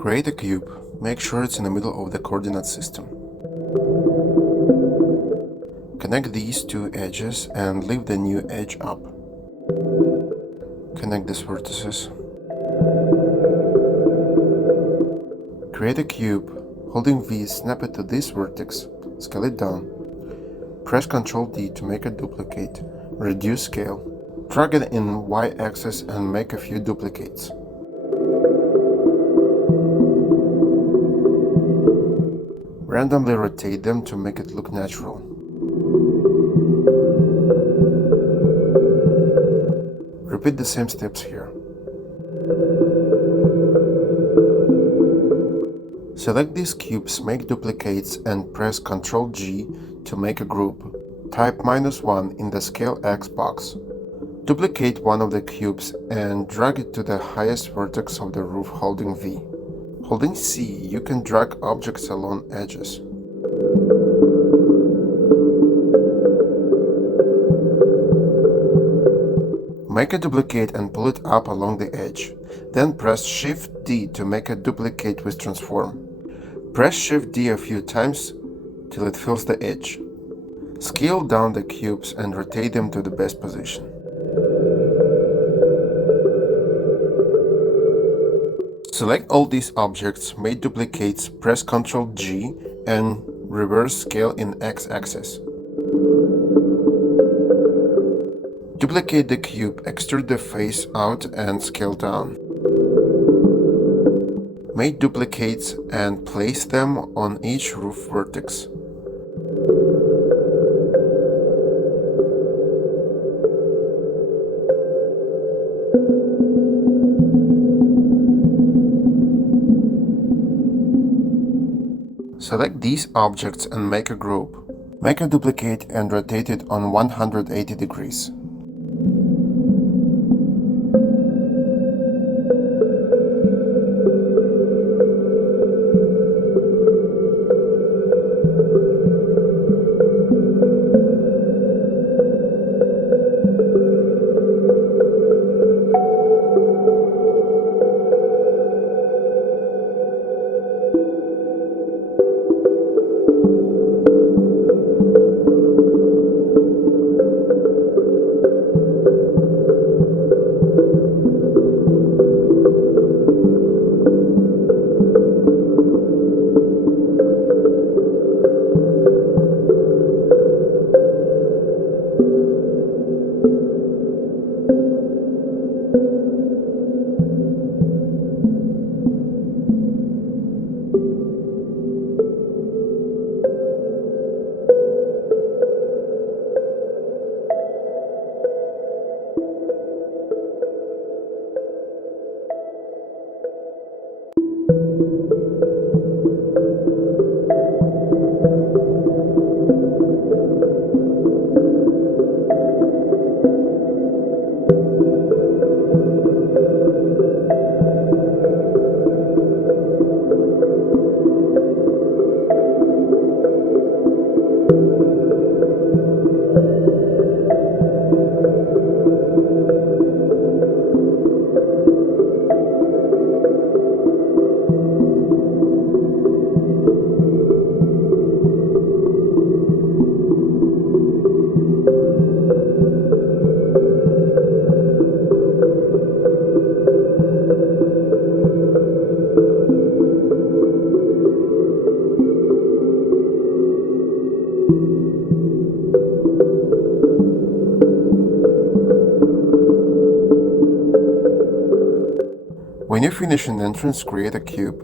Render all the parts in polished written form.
Create a cube. Make sure it's in the middle of the coordinate system. Connect these two edges and lift the new edge up. Connect these vertices. Create a cube. Holding V, snap it to this vertex. Scale it down. Press Ctrl D to make a duplicate. Reduce scale. Drag it in Y-axis and make a few duplicates. Randomly rotate them to make it look natural. Repeat the same steps here. Select these cubes, make duplicates and press Ctrl G to make a group. Type -1 in the Scale X box. Duplicate one of the cubes and drag it to the highest vertex of the roof holding V. Holding C, you can drag objects along edges. Make a duplicate and pull it up along the edge. Then press Shift D to make a duplicate with transform. Press Shift D a few times till it fills the edge. Scale down the cubes and rotate them to the best position. Select all these objects, make duplicates, press Ctrl G and reverse scale in X-axis. Duplicate the cube, extrude the face out and scale down. Make duplicates and place them on each roof vertex. Select these objects and make a group. Make a duplicate and rotate it on 180 degrees. When you finish an entrance, create a cube.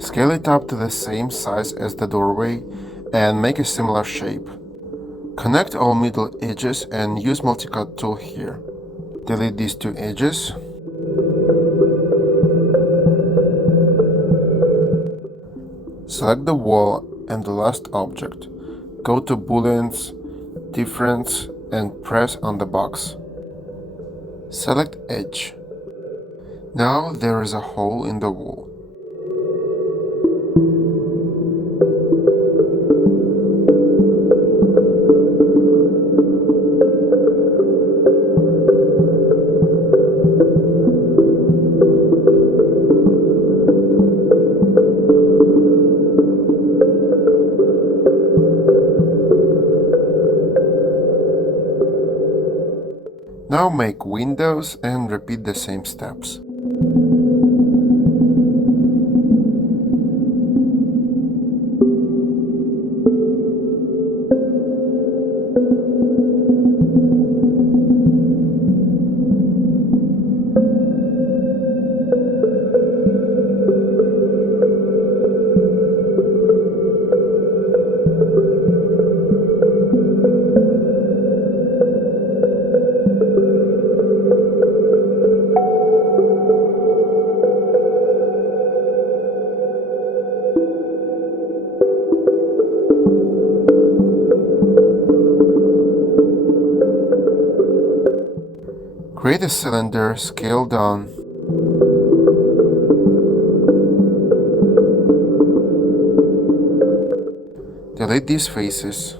Scale it up to the same size as the doorway and make a similar shape. Connect all middle edges and use multicut tool here. Delete these two edges. Select the wall and the last object. Go to Booleans, Difference and press on the box. Select Edge. Now there is a hole in the wall. Now make windows and repeat the same steps. Create a cylinder, scale down. Delete these faces.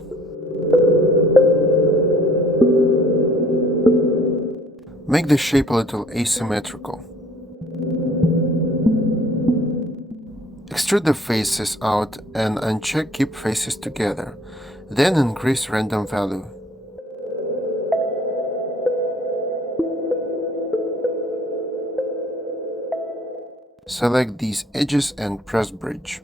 Make the shape a little asymmetrical. Extrude the faces out and uncheck Keep Faces Together. Then increase random value. Select these edges and press Bridge.